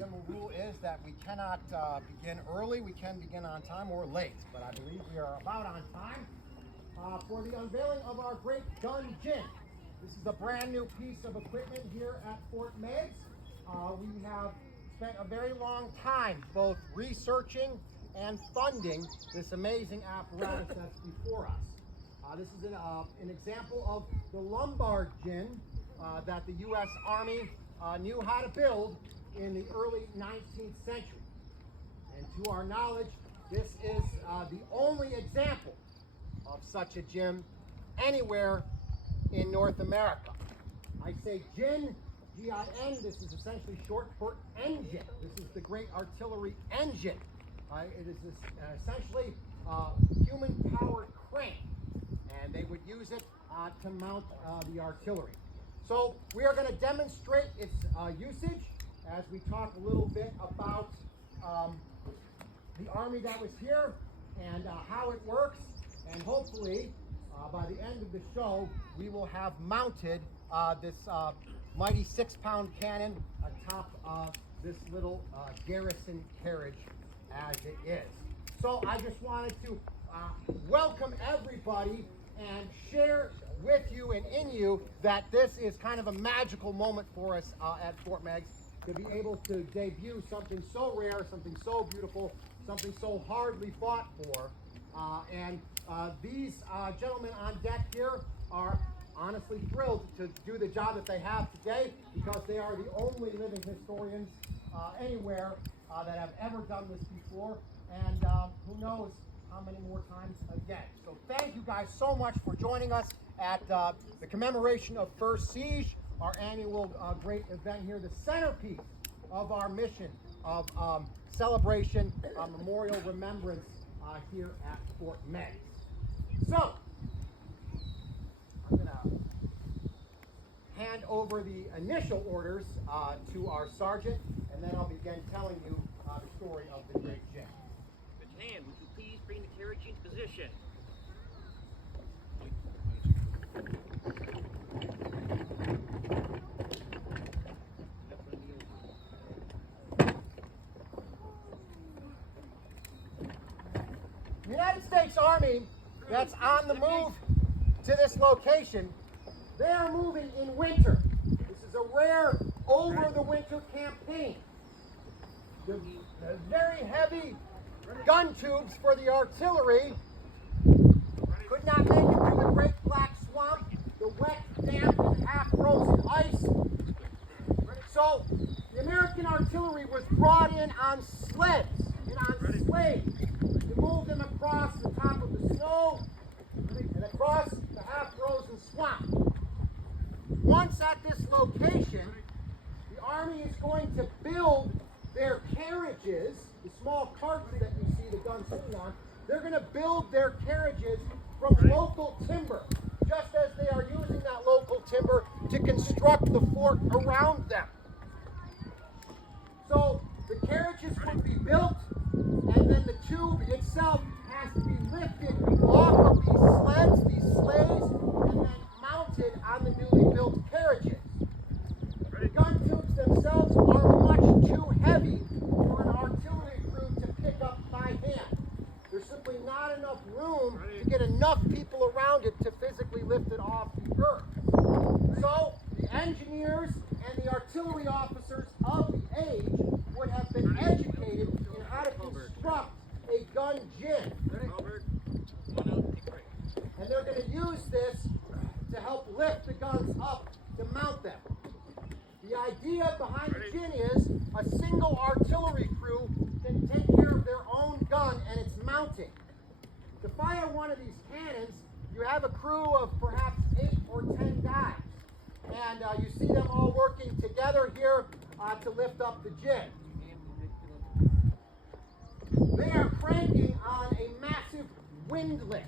general rule is that we cannot begin early. We can begin on time or late, but I believe we are about on time for the unveiling of our great gun gin. This is a brand new piece of equipment here at Fort Meigs. We have spent a very long time both researching and funding this amazing apparatus that's before us. This is an example of the Lombard gin that the U.S. Army knew how to build in the early 19th century. And to our knowledge, this is the only example of such a gin anywhere in North America. I say gin, G-I-N, this is essentially short for engine. This is the great artillery engine. It is essentially a human-powered crane, and they would use it to mount the artillery. So we are going to demonstrate its usage as we talk a little bit about the Army that was here and how it works, and hopefully by the end of the show we will have mounted this mighty 6-pound cannon atop this little garrison carriage as it is. So I just wanted to welcome everybody and share with you and in you that this is kind of a magical moment for us at Fort Meigs, to be able to debut something so rare, something so beautiful, something so hardly fought for. These gentlemen on deck here are honestly thrilled to do the job that they have today, because they are the only living historians anywhere that have ever done this before, and who knows how many more times again. So thank you guys so much for joining us at the commemoration of First Siege, our annual great event here, the centerpiece of our mission of celebration, memorial remembrance here at Fort Meigs. So I'm going to hand over the initial orders to our sergeant, and then I'll begin telling you the story of the great gin. Battalion, would you please bring the carriage into position? The United States Army that's on the move to this location, they are moving in winter. This is a rare over-the-winter campaign. The very heavy gun tubes for the artillery could not make it through the Great Black Swamp, the wet, damp, and half-frozen ice. So the American artillery was brought in on sleds and on sleighs to move them across the top of the snow and across the half-frozen swamp. Once at this location, the Army is going to build their carriages, the small carts that you see the guns sitting on. They're going to build their carriages from local timber, just as they are using that local timber to construct the fort around them. So the carriages would be built, and then the tube itself has to be lifted off of these sleds, these sleighs, and then mounted on the newly built carriages. The gun tubes themselves are much too heavy for an artillery crew to pick up by hand. There's simply not enough room to get enough people around it to physically lift it off the earth. So the engineers and the artillery officers of the age would have been educated in how to construct a gun gin. And they're going to use this to help lift the guns up to mount them. The idea behind the gin is a single artillery crew can take care of their own gun and its mounting. To fire one of these cannons, you have a crew of perhaps 8 or 10 guys. And you see them all working together here to lift up the gin. They are cranking on a massive windlass.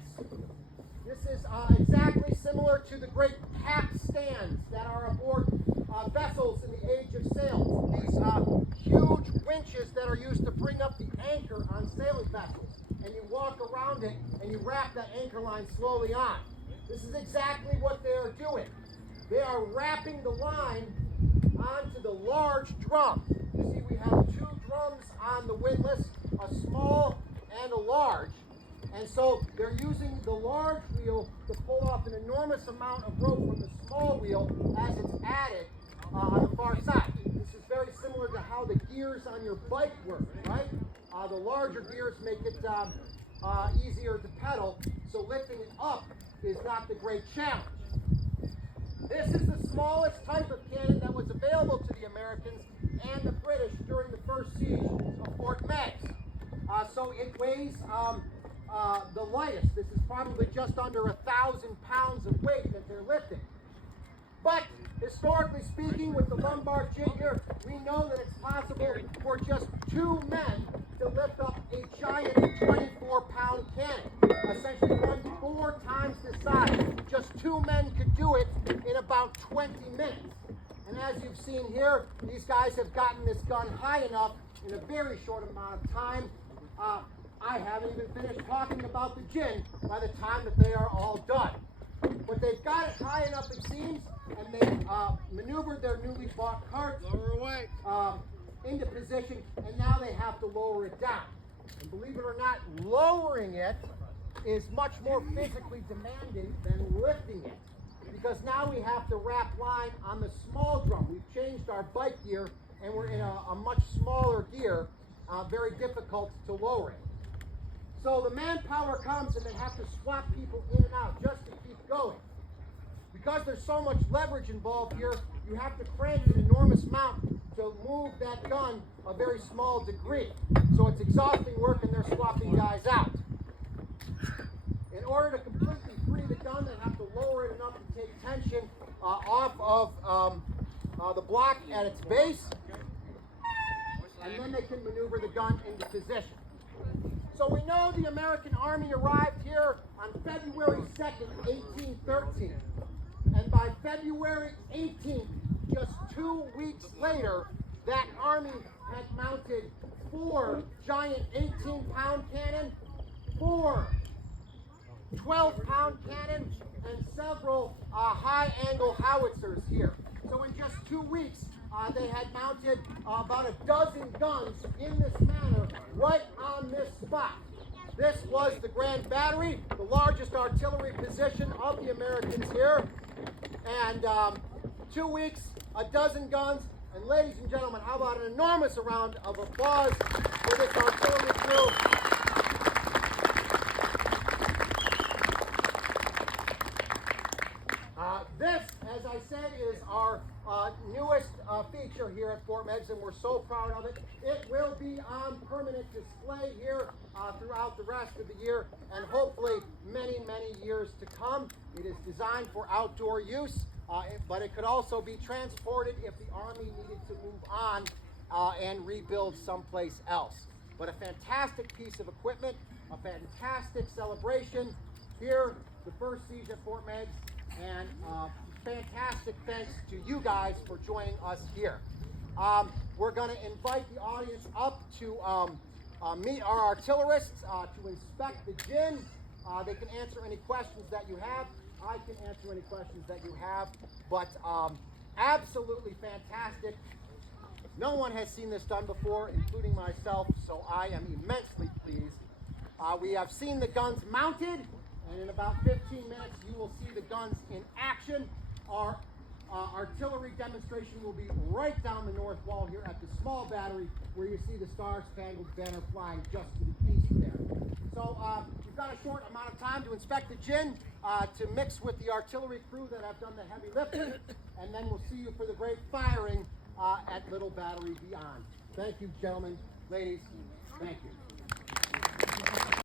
This is exactly similar to the great capstans that are aboard vessels in the age of sails. These huge winches that are used to bring up the anchor on sailing vessels. And you walk around it and you wrap that anchor line slowly on. This is exactly what they are doing. They are wrapping the line onto the large drum. You see we have on the windlass, a small and a large. And so they're using the large wheel to pull off an enormous amount of rope from the small wheel as it's added on the far side. This is very similar to how the gears on your bike work, right? The larger gears make it easier to pedal, so lifting it up is not the great challenge. This is the smallest type of cannon that was available to the Americans and the British during the first siege of Fort Meigs. So it weighs the lightest. This is probably just under 1,000 pounds of weight that they're lifting. But historically speaking, with the lumbar jig here, we know that it's possible for just 2 men to lift up a giant 24-pound cannon, essentially one 4 times the size. Just 2 men could do it in about 20 minutes. And as you've seen here, these guys have gotten this gun high enough in a very short amount of time. I haven't even finished talking about the gin by the time that they are all done. But they've got it high enough, it seems, and they've maneuvered their newly bought carts into position, and now they have to lower it down. And believe it or not, lowering it is much more physically demanding than lifting it, because now we have to wrap line on the small drum. We've changed our bike gear, and we're in a much smaller gear, very difficult to lower it. So the manpower comes and they have to swap people in and out just to keep going. Because there's so much leverage involved here, you have to crank an enormous amount to move that gun a very small degree. So it's exhausting work and they're swapping guys out. In order to completely free the gun, they have to lower it enough to take tension off of the block at its base. And then they can maneuver the gun into position. So we know the American Army arrived here on February 2nd, 1813. And by February 18th, just 2 weeks later, that army had mounted 4 giant 18-pound cannon, 4 12-pound cannons, and several high-angle howitzers here. So in just 2 weeks, they had mounted about a dozen guns in this manner right on this spot. This was the Grand Battery, the largest artillery position of the Americans here. And 2 weeks, a dozen guns. And ladies and gentlemen, how about an enormous round of applause for this artillery crew. This, as I said, is our newest feature here at Fort Meigs, and we're so proud of it. It will be on permanent display here throughout the rest of the year, and hopefully many, many years to come. It is designed for outdoor use, but it could also be transported if the Army needed to move on and rebuild someplace else. But a fantastic piece of equipment, a fantastic celebration here, the first siege at Fort Meigs. And fantastic thanks to you guys for joining us here. We're going to invite the audience up to meet our artillerists to inspect the gin. They can answer any questions that you have. I can answer any questions that you have. But absolutely fantastic. No one has seen this done before, including myself, so I am immensely pleased. We have seen the guns mounted. And in about 15 minutes, you will see the guns in action. Our artillery demonstration will be right down the north wall here at the small battery, where you see the Star-Spangled Banner flying just to the east there. So we've got a short amount of time to inspect the gin, to mix with the artillery crew that have done the heavy lifting, and then we'll see you for the great firing at Little Battery Beyond. Thank you, gentlemen, ladies. Thank you.